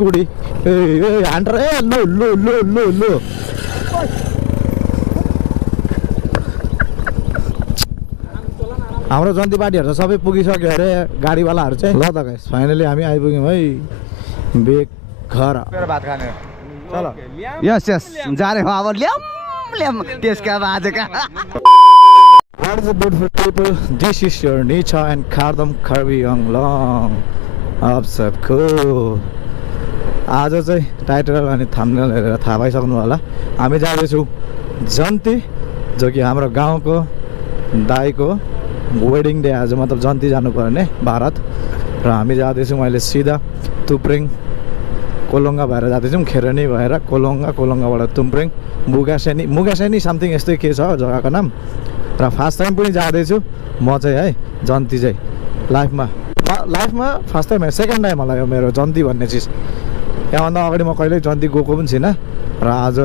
Scooty ए हान्टर ए लु लु लु लु लु हाम्रो जन्तीपाटीहरू त सबै पुगिसक्यो अरे गाडीवालाहरू चाहिँ ल त गाइस फाइनली हामी आइपुग्यौँ है बेघर भात खाने चलो यस यस जा रहे हो अब ल्याम ल्याम त्यसका Bajeka What is the beautiful people? This is your Nicha and Khardam Kharbi Anglong of सबको आज चाहिँ टाइटल अनि थम्बनेल हेरेर थाहा पाइसक्नु होला हामी जाँदैछौँ जन्ती जो कि हाम्रो गाउँको दाइको वेडिङ डे आज मतलब जन्ती जानुपर्ने भारत र हामी जाँदैछौँ अहिले सिधा तुप्रेङ कोलङ्गा भएर जाँदैछौँ खेरनी भएर कोलङ्गाबाट तुप्रेङ मुगासेनी समथिङ यस्तै के छ जग्गाको नाम र फर्स्ट टाइम पनि जाँदैछु म चाहिँ है जन्ती चाहिँ लाइफमा फर्स्ट टाइम सेकेन्ड टाइम होला यो मेरो जन्ती भन्ने चिज यहाँभन्दा अगाडि म कहिल्यै जन्ती गएको पनि छैन र आज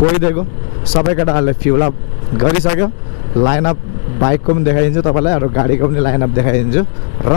गइदिएको सबै केटाहरूले फ्युल अप गरिसक्यो लाइनअप बाइकको पनि देखाइदिन्छु तपाईँलाई अरू गाडीको पनि लाइनअप देखाइदिन्छु र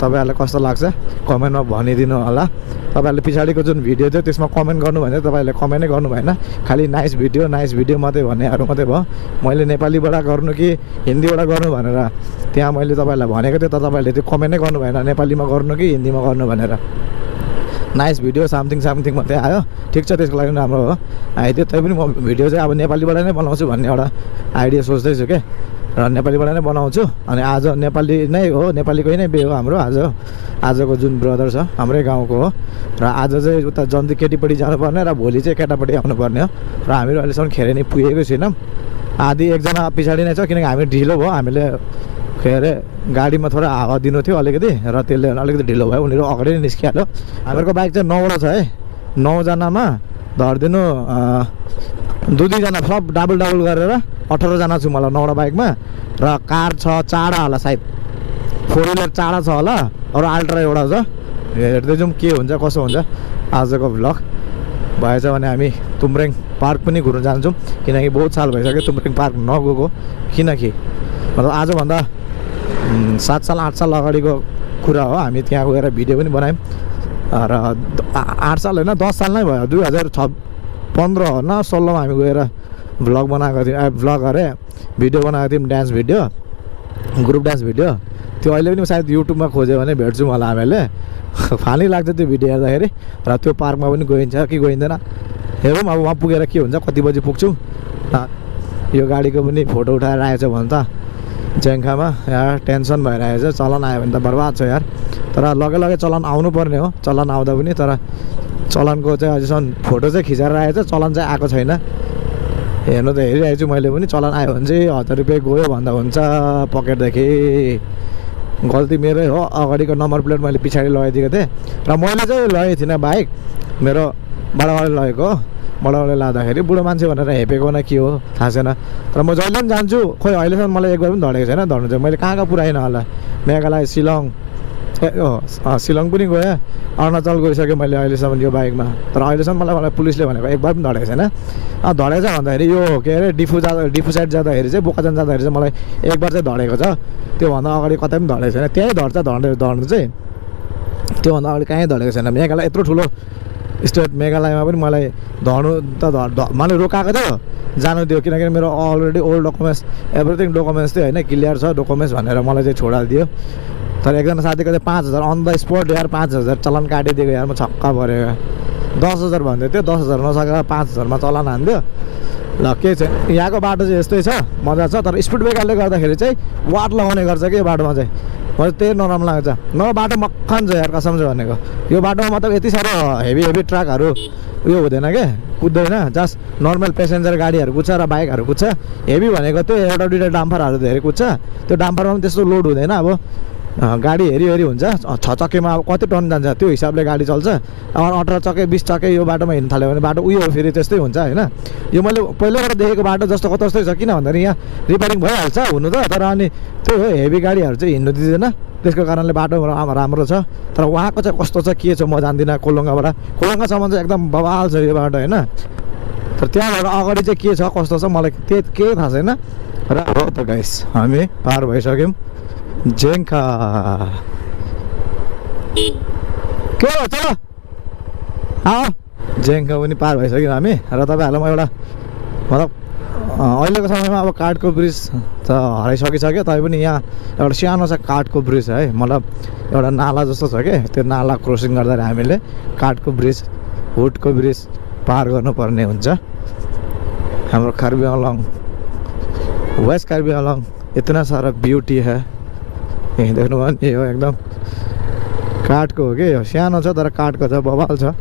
तपाईँहरूलाई कस्तो लाग्छ कमेन्टमा भनिदिनु होला तपाईँहरूले पछाडिको जुन भिडियो थियो त्यसमा कमेन्ट गर्नु भने तपाईँहरूले कमेन्टै गर्नु भएन खालि नाइस भिडियो मात्रै भन्नेहरू मात्रै भयो मैले नेपालीबाट गर्नु कि हिन्दीबाट गर्नु भनेर त्यहाँ मैले तपाईँहरूलाई भनेको थिएँ तर तपाईँहरूले त्यो कमेन्टै गर्नु भएन नेपालीमा गर्नु कि हिन्दीमा गर्नु भनेर नाइस भिडियो समथिङ मात्रै आयो ठिक छ त्यसको लागि राम्रो हो आइदियो तै पनि म भिडियो चाहिँ अब नेपालीबाट नै बनाउँछु भन्ने एउटा आइडिया सोच्दैछु के र नेपालीबाट नै बनाउँछु अनि आज नेपाली नै हो नेपालीकै नै बिहे हो हाम्रो आजको जुन ब्रदर छ हाम्रै गाउँको हो र आज चाहिँ उता जन्ती केटीपट्टि जानुपर्ने र भोलि चाहिँ केटापट्टि आउनुपर्ने हो र हामीहरू अहिलेसम्म खेरेनी पुगेको छैनौँ आधी एकजना पछाडि नै छ किनकि हामी ढिलो भयो हामीले के अरे गाडीमा थोडा हावा दिनु थियो अलिकति र त्यसले अलिकति ढिलो भयो उनीहरू अगाडि नै निस्किहाल्यो हामीहरूको बाइक चाहिँ 9वटा छ है 9जनामा धरिदिनु 2-2जना सब डबल गरेर 18जना छु मलाई 9वटा बाइकमा र कार छ चाडा होला सायद 4 व्हिलर चाडा छ होला अरू अल्ट्रा एउटा छ हेर्दै जाउँ के हुन्छ कसो हुन्छ आजको भ्लग भएछ भने हामी तुम्रेङ पार्क पनि घुम्न जान्छौँ किनकि बहुत साल भइसक्यो तुम्रेङ पार्क नगएको किनकि मतलब आजभन्दा 7 साल 8 साल अगाडिको कुरा हो हामी त्यहाँ गएर भिडियो पनि बनायौँ र 8 साल होइन 10 साल नै भयो 2015 न 16मा हामी गएर भ्लग बनाएको थियौँ भ्लग अरे भिडियो बनाएको थियौँ dance video group dance video त्यो अहिले पनि सायद युट्युबमा खोज्यो भने भेट्छौँ होला हामीले फानी लाग्छ त्यो भिडियो हेर्दाखेरि र त्यो पार्कमा पनि गइन्छ कि गइँदैन हेरौँ अब वहाँ पुगेर के हुन्छ कति बजी पुग्छौँ यो गाडीको पनि फोटो उठाएर आएछ भने त ज्याङ्खामा यार टेन्सन भइरहेछ चलन आयो भने त बर्बाद छ यार तर लगे चलन आउनु पर्ने हो चलन आउँदा पनि तर चलनको चाहिँ अझैसम्म फोटो चाहिँ खिचेर आएछ चलन चाहिँ आएको छैन हेर्नु त हेरिरहेको छु मैले पनि चलन आयो भने चाहिँ 1000 रुपियाँ गयो भन्दा हुन्छ पकेटदेखि गल्ती मेरै हो अगाडिको नम्बर प्लेट मैले पछाडि लगाइदिएको थिएँ र मैले चाहिँ लगेको थिइनँ बाइक मेरो बडाबाले लगेको बडाबाले लाँदाखेरि बुढो मान्छे भनेर हेपेको न के हो थाहा छैन तर म जहिले पनि जान्छु खोइ अहिलेसम्म मलाई एक बार पनि धडेको छैन धड्नु चाहिँ मैले कहाँ पुऱ्याइनँ होला मेघालय शिलङ पनि गएँ अरुणाचल गइसकेँ मैले अहिलेसम्म यो बाइकमा तर अहिलेसम्म मलाई पुलिसले भनेको एक बार पनि धडेको छैन धडेको छ भन्दाखेरि यो के अरे डिफु साइड जाँदाखेरि चाहिँ बोकाजन जाँदाखेरि चाहिँ मलाई एक बार चाहिँ धडेको छ त्योभन्दा अगाडि कतै पनि धडेको छैन त्यहीँ धड्छ धड्नु चाहिँ त्योभन्दा अगाडि कहीँ धडेको छैन मेघालय यत्रो ठुलो स्टेट मेघालयमा पनि मलाई धड्नु त मैले रोकाएको थियो जानु दियो किनकि मेरो already old documents everything documents थियो होइन क्लियर छ डकुमेन्ट्स भनेर मलाई चाहिँ छोडालिदियो तर एकजना साथीको चाहिँ 5000 अन द स्पोट यार 5000 चलन काटिदिएको यार म छक्का परेको 10,000 भन्दै थियो 10,000 नसकेर 5,000मा चलन हान्दियो ल के छ यहाँको बाटो चाहिँ यस्तै छ मजा छ तर स्पिड ब्रेकरले गर्दाखेरि चाहिँ वाट लगाउने गर्छ कि यो बाटोमा चाहिँ मलाई त्यही नराम्रो लाग्छ बाटो मक्खन छ यार कसम चाहिँ भनेको यो बाटोमा मतलब यति साह्रो हेभी ट्रकहरू उयो हुँदैन क्या कुद्दैन जस्ट नर्मल पेसेन्जर गाडीहरू कुद्छ र बाइकहरू कुद्छ हेभी भनेको त्यो एउटा दुईवटा डाम्फरहरू धेरै कुद्छ त्यो डाम्फरमा पनि त्यस्तो लोड हुँदैन अब गाडी हेरी हुन्छ 6 चक्केमा अब कति टन जान्छ त्यो हिसाबले गाडी चल्छ अब 18 चक्के 20 चक्के यो बाटोमा हिँड्नु थाल्यो भने बाटो उयो फेरि त्यस्तै हुन्छ होइन यो मैले पहिल्यैबाट देखेको बाटो जस्तोको तस्तै छ किन भन्दाखेरि यहाँ रिपेयरिङ भइहाल्छ हुनु त तर अनि त्यो हेभी गाडीहरू चाहिँ हिँड्नु दिँदैन त्यसको कारणले बाटो राम्रो छ तर उहाँको चाहिँ कस्तो छ के छ म जान्दिनँ कोलङ्गासम्म चाहिँ एकदम बवाल छ यो बाटो होइन तर त्यहाँबाट अगाडि चाहिँ के छ कस्तो छ मलाई केही थाहा छैन र हो त गाइस हामी पार भइसक्यौँ जेङ्खा के हो चल जेङको पनि पार भइसक्यौँ हामी र तपाईँहरूलाई म एउटा मतलब अहिलेको समयमा अब काठको ब्रिज त हराइसकिसक्यो तैपनि यहाँ एउटा सानो छ काठको ब्रिज है मतलब एउटा नाला जस्तो छ क्या त्यो नाला क्रसिङ गर्दाखेरि हामीले काठको ब्रिज हुडको ब्रिज पार गर्नुपर्ने हुन्छ हाम्रो कार्बी आंगलङ वेस्ट कार्बी आंगलङ इतना सारा ब्यूटी है यहीँ देख्नुभयो नि यो एकदम काठको हो कि यो सानो छ तर काठको छ बवाल छ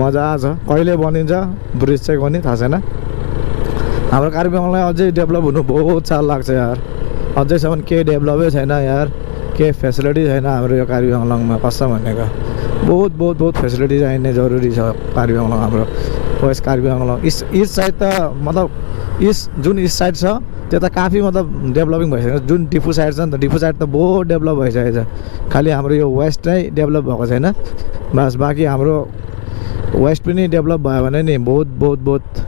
मजा छ कहिले बनिन्छ ब्रिज चाहिँ पनि थाहा छैन हाम्रो कार्बी आंगलङलाई अझै डेभलप हुनु बहुत साल लाग्छ यार अझैसम्म केही डेभलपै छैन यार केही फेसिलिटी छैन हाम्रो यो कार्बी आंगलङमा कसम भनेको बहुत बहुत बहुत फेसिलिटी चाहिने जरुरी छ कार्बी आंगलङ हाम्रो वेस्ट कार्बी आंगलङ इस्ट साइड त मतलब जुन इस्ट साइड छ त्यो त काफी मतलब डेभलपिङ भइसक्यो जुन डिफू साइड छ नि त डिफू साइड त बहुत डेभलप भइसकेको छ खालि हाम्रो यो वेस्ट नै डेभलप भएको छैन बस बाँकी हाम्रो वेस्ट पनि डेभलप भयो भने नि बहुत बहुत बहुत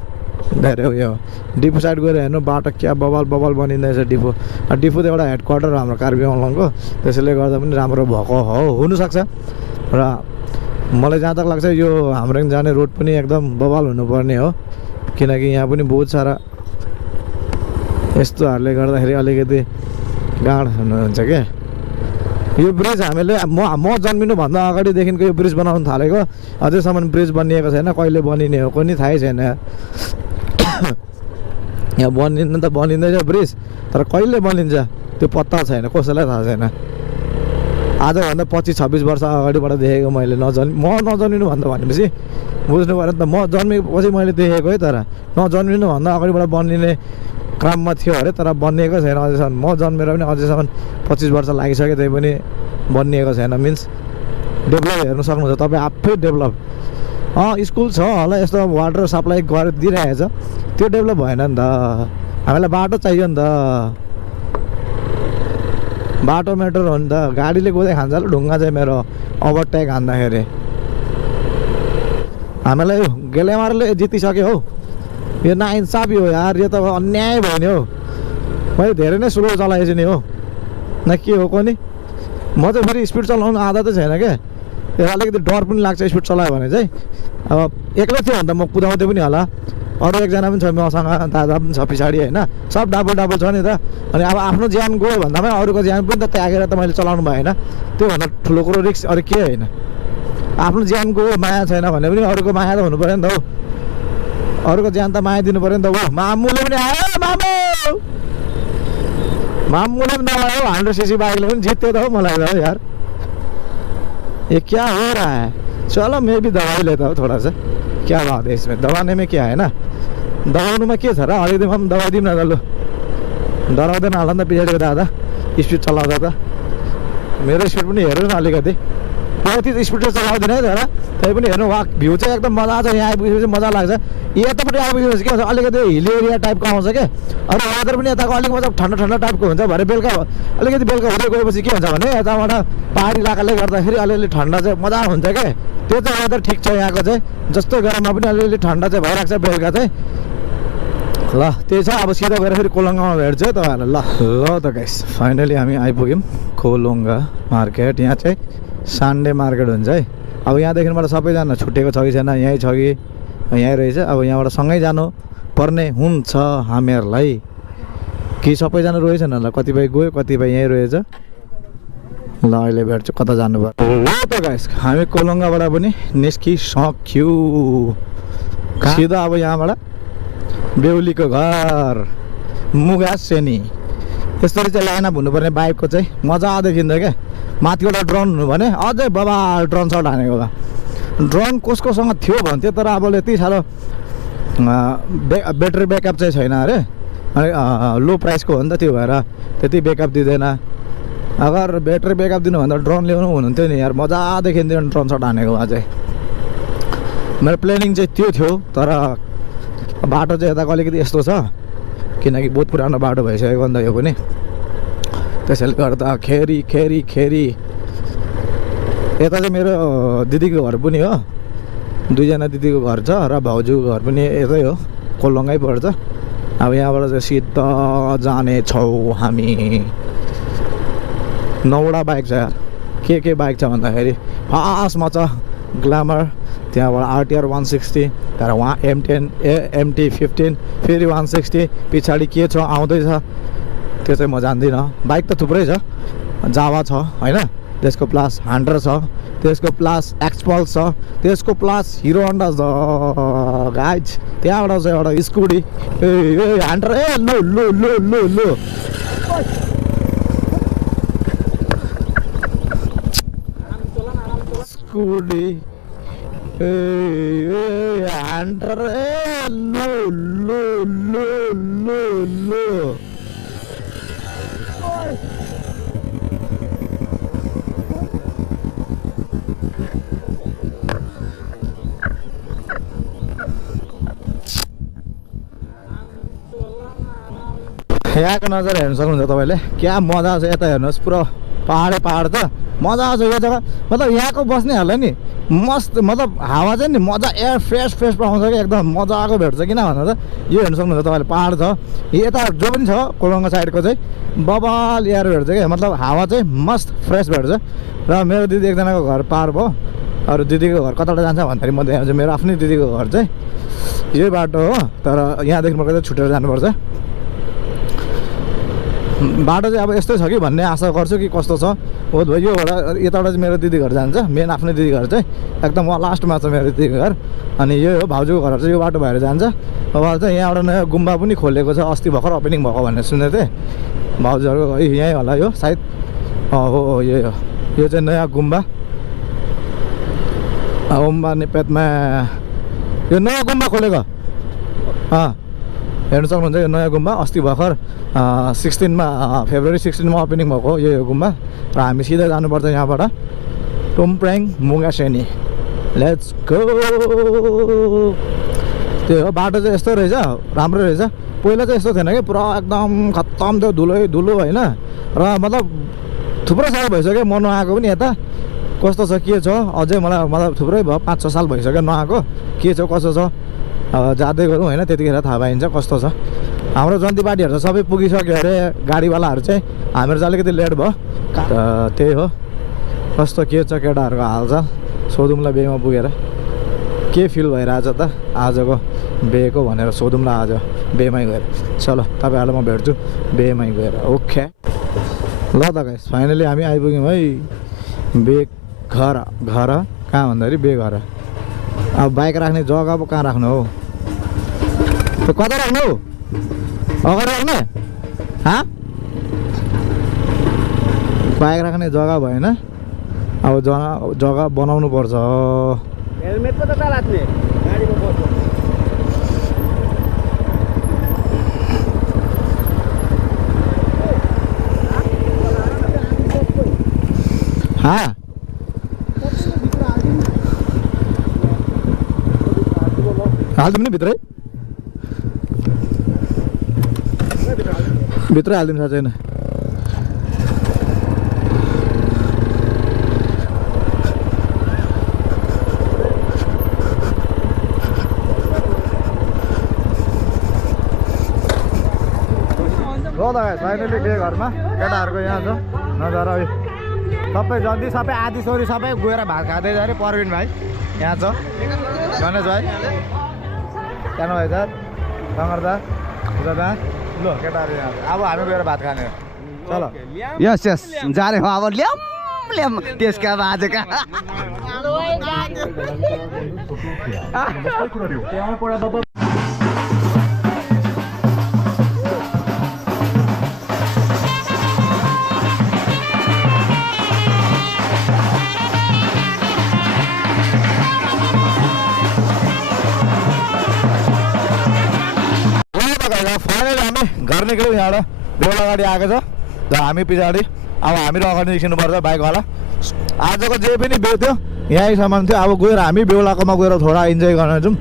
धेरै उयो डिफू साइड गएर हेर्नु बाटो क्या बवाल बवाल बनिँदैछ डिफू डिफू त एउटा हेड क्वार्टर हो हाम्रो कार्बी आंगलङको त्यसैले गर्दा पनि राम्रो भएको हुनसक्छ र मलाई जहाँ तक लाग्छ यो हाम्रो जाने रोड पनि एकदम बवाल हुनुपर्ने हो किनकि यहाँ पनि बहुत सारा यस्तोहरूले गर्दाखेरि अलिकति गाड हुनुहुन्छ क्या यो ब्रिज हामीले म जन्मिनुभन्दा अगाडिदेखिको यो ब्रिज बनाउनु थालेको अझैसम्म ब्रिज बनिएको छैन कहिले बनिने हो पनि थाहै छैन यहाँ बनिनु त बनिँदैछ ब्रिज तर कहिले बनिन्छ त्यो पत्ता छैन कसैलाई थाहा छैन आजभन्दा 25-26 वर्ष अगाडिबाट देखेको मैले म नजन्मिनुभन्दा भनेपछि बुझ्नु पऱ्यो नि त म जन्मेपछि मैले देखेको है तर नजन्मिनुभन्दा अगाडिबाट बनिने क्रममा थियो अरे तर बनिएको छैन अझैसम्म म जन्मेर पनि अझैसम्म 25 वर्ष लागिसक्यो त्यही पनि बनिएको छैन मिन्स डेभलप हेर्नु सक्नुहुन्छ तपाईँ आफै डेभलप स्कुल छ होला यस्तो वाटर सप्लाई गरेर दिइरहेको छ त्यो डेभलप भएन नि त हामीलाई बाटो चाहियो नि त बाटो मेटर हो नि त गाडीले कुदै खान्छ ल ढुङ्गा चाहिँ मेरो ओभरटेक हान्दाखेरि हामीलाई गेलेमारले जितिसक्यो हौ यो नाइन्साफी हो यार यो त अन्याय भयो नि हौ मैले धेरै नै स्लो चलाएछु नि हो न के हो कोनी म चाहिँ फेरि स्पिड चलाउनु आदतै छैन क्या त्यो अलिकति डर पनि लाग्छ स्पिड चलायो भने चाहिँ अब एक्लै थियो भने त म कुदाउँदै पनि होला अरू एकजना पनि छ मसँग दादा पनि छ पछाडि होइन सब डाबल छ नि त अनि अब आफ्नो ज्यान गयो भन्दामै अरूको ज्यान पनि त त्यागेर त मैले चलाउनु भएन त्योभन्दा ठुलो कुरो रिस्क अरू के होइन आफ्नो ज्यान गयो माया छैन भने पनि अरूको माया त हुनु पऱ्यो नि त हौ अरूको ज्यान त माया दिनु पऱ्यो नि त हो मामुले पनि आयो मामुले पनि नआयो 100cc बाइकले पनि जित्यो त हो मलाई त यार ये क्या हो रहा है चलो मैं भी दवाई लेता हूँ थोड़ा सा क्या बात है इसमें दवाने में क्या है ना दबाउनुमा के छ र अलिकति म दबाई दिउँ न त लु डराउँदैन होला नि त पछाडिको दादा स्पिड चलाउँदा त मेरो स्पिड पनि हेर्नु न अलिकति त्यति स्पिड चाहिँ चलाउँदैन है तर त्यही पनि हेर्नु वा भ्यू चाहिँ एकदम मजा छ यहाँ आइपुगेपछि मजा लाग्छ यतापट्टि आइपुगेपछि के भन्छ अलिकति हिली एरिया टाइपको आउँछ क्या अरू वेदर पनि यताको अलिक मतलब ठन्डा टाइपको हुन्छ भरे बेलुका अलिकति बेलुका हुँदै गएपछि के हुन्छ भने यताबाट पहाडी इलाकाले गर्दाखेरि अलिअलि ठन्डा चाहिँ मजा हुन्छ क्या त्यो चाहिँ वेदर ठिक छ यहाँको चाहिँ जस्तो गरममा पनि अलिअलि ठन्डा चाहिँ भइरहेको छ बेलुका चाहिँ ल त्यही छ अब सिधा गएर फेरि कोलङ्गामा भेट्छु है तपाईँहरूलाई ल त गाइस फाइनली हामी आइपुग्यौँ कोलङ्गा मार्केट यहाँ चाहिँ सन्डे मार्केट हुन्छ है अब यहाँदेखिबाट सबैजना छुटेको छ कि छैन यहीँ छ कि यहीँ रहेछ अब यहाँबाट सँगै जानु पर्ने हुन्छ हामीहरूलाई कि सबैजना रहेछन् होला कतिपय गयो कतिपय यहीँ रहेछ ल अहिले भेट्छु कता जानुभयो ल त गाइस हामी कोलङ्गाबाट पनि निस्किसक्यौँ सिधा अब यहाँबाट बेहुलीको घर मुगा सेनी यसरी चाहिँ लाइन अप हुनुपर्ने बाइकको चाहिँ मजा देखिन्छ क्या माथिबाट ड्रोन हुनु भने अझै बाबा ड्रोन सट हानेको भए ड्रोन कसकोसँग थियो भन्थ्यो तर अब यति साह्रो ब्याट्री ब्याकअप चाहिँ छैन अरे अनि लो प्राइसको हो नि त त्यो भएर त्यति ब्याकअप दिँदैन अगर ब्याट्री ब्याकअप दिनुभन्दा ड्रोन ल्याउनु हुनुहुन्थ्यो नि यार मजा देखिन्थ्यो ड्रोन सट हानेको भए चाहिँ मेरो प्लानिङ चाहिँ त्यो थियो तर बाटो चाहिँ यताको अलिकति यस्तो छ किनकि बहुत पुरानो बाटो भइसकेको नि त यो पनि त्यसैले गर्दा खेरी यता चाहिँ मेरो दिदीको घर पनि हो दुईजना दिदीको घर छ र भाउजूको घर पनि यतै हो कोलङ्गै पर्छ अब यहाँबाट चाहिँ सिधा जानेछौँ हामी 9वटा बाइक छ यार के बाइक छ भन्दाखेरि फास्टमा छ ग्ल्यामर, त्यहाँबाट RTR 160, त्यहाँबाट वहाँ M10 MT-15 फेरि 160, पछाडि के छ आउँदैछ त्यो चाहिँ म जान्दिनँ। बाइक त थुप्रै छ, जावा छ होइन, त्यसको प्लस हन्टर छ, त्यसको प्लस एक्सपल्स छ, त्यसको प्लस हिरो होन्डा छ गाइज। त्यहाँबाट चाहिँ एउटा स्कुटी ए हन्टर ए लो लो लो लो लो स्कुटी ए हन्टर ए लो लो लो लो लो यहाँको नजारा हेर्न सक्नुहुन्छ तपाईँले, क्या मजा छ। यता हेर्नुहोस् पुरा पहाडै पहाड त मजा आउँछ यो जग्गा। मतलब यहाँको बस्नेहरूलाई नि मस्त, मतलब हावा चाहिँ नि मजा, एयर फ्रेस फ्रेस पाउँछ कि एकदम मजाको भेट्छ। किन भन्दा त यो हेर्न सक्नुहुन्छ तपाईँले, पहाड छ यता जो पनि छ कोलङ्गा साइडको चाहिँ बबाल एयर भेट्छ क्या, मतलब हावा चाहिँ मस्त फ्रेस भेट्छ। र मेरो दिदी एकजनाको घर पार भयो, अरू दिदीको घर कताबाट जान्छ भन्दाखेरि म यहाँ चाहिँ मेरो आफ्नै दिदीको घर चाहिँ यही बाटो हो, तर यहाँदेखि म कतै छुटेर जानुपर्छ। बाटो चाहिँ अब यस्तै छ कि भन्ने आशा गर्छु कि कस्तो छ। हो योबाट यताबाट चाहिँ मेरो दिदी घर जान्छ, मेन आफ्नै दिदी घर चाहिँ एकदम वहाँ लास्टमा छ मेरो दिदीको घर। अनि यो हो भाउजूको घरहरू चाहिँ यो बाटो भएर जान्छ। अब चाहिँ यहाँबाट नयाँ गुम्बा पनि खोलेको छ, अस्ति भर्खर ओपनिङ भएको भन्ने सुनेको थिएँ भाउजूहरूको। यहीँ होला यो सायद, हो यही हो, यो चाहिँ नयाँ गुम्बा ओम्बा निपेतमा यो नयाँ गुम्बा खोलेको। हेर्नु सक्नुहुन्छ यो नयाँ गुम्बा अस्ति भर्खर 16मा फेब्रुअरी 16मा ओपनिङ भएको यो गुम्बा। र हामी सिधै जानुपर्छ यहाँबाट टुमप्रेङ मुगासेनी, लेट्स गो। त्यो हो बाटो चाहिँ यस्तो रहेछ, राम्रो रहेछ। पहिला चाहिँ यस्तो थिएन कि पुरा एकदम खत्तम थियो, धुलै धुलो होइन। र मतलब थुप्रो साल भइसक्यो म नआएको पनि यता, कस्तो छ के छ अझै मलाई मतलब थुप्रै भयो, 5-6 साल भइसक्यो नआएको। के छ कसो छ जाँदै गरौँ होइन, त्यतिखेर थाहा पाइन्छ कस्तो छ। हाम्रो जन्तीपाटीहरू त सबै पुगिसक्यो अरे, गाडीवालाहरू चाहिँ हाम्रो चाहिँ अलिकति लेट भयो। त्यही हो, कस्तो के छ केटाहरूको हालचाल सोधौँला बेमा पुगेर, के फिल भइरहेछ त आजको बेको भनेर सोधौँला आज बेमै गएर। चलो तपाईँहरूलाई म भेट्छु बेमै गएर। ओके ल त गाइस, फाइनली हामी आइपुग्यौँ है बे घर। घर कहाँ भन्दाखेरि बे घर। अब बाइक राख्ने जग्गा पो कहाँ राख्नु हो, त्यो कता राख्नु हौ, अगाडि राख्ने बाइक राख्ने जग्गा भएन। अब जग्गा बनाउनु पर्छ। हेलमेट पो त कहाँ राख्ने, गाडीमा बस्नु। हालिदिउँ नि भित्रै, भित्रै हालिदिउँ साँच्चै छैन। हो त फाइनली बे घरमा केटाहरूको यहाँ छ नजारा। सबै जल्दी सबै आधी छोरी सबै गएर भात खाँदै जाने। परविन भाइ यहाँ छ, गणेश भाइ, सानो भाइ सर, शङ्कर दा, पूजा दा, ल केटाहरू यहाँ छ। अब हामी गएर भात खाने हो। चलो यस यस जा रहे हो अब, ल्याम ल्याम त्यसका बाजेका। फाइनली हामी घर निक्ल्यौँ यहाँबाट। बेहुला गाडी आएको छ र हामी पछाडि, अब हामीहरू अगाडि निस्किनुपर्छ बाइकवाला। आजको जे पनि बे थियो यहीँ सामान थियो। अब गएर हामी बेहुलाकोमा गएर थोडा इन्जोय गर्न जाउँ,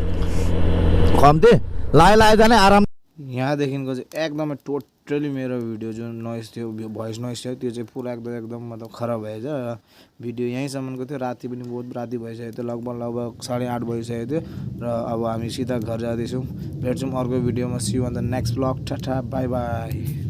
कम्ती लाए जाने आराम। यहाँदेखिको चाहिँ एकदमै टोटली मेरो भिडियो जुन नोइज थियो, भोइस नोइज थियो, त्यो चाहिँ पुरा एकदम मतलब खराब भएछ। भिडियो यहीँसम्मको थियो, राति पनि बहुत राति भइसकेको थियो, लगभग 8:30 भइसकेको थियो। र अब हामी सिधा घर जाँदैछौँ। भेट्छौँ अर्को भिडियोमा। See you on the next blog. टाटा बाई बाई।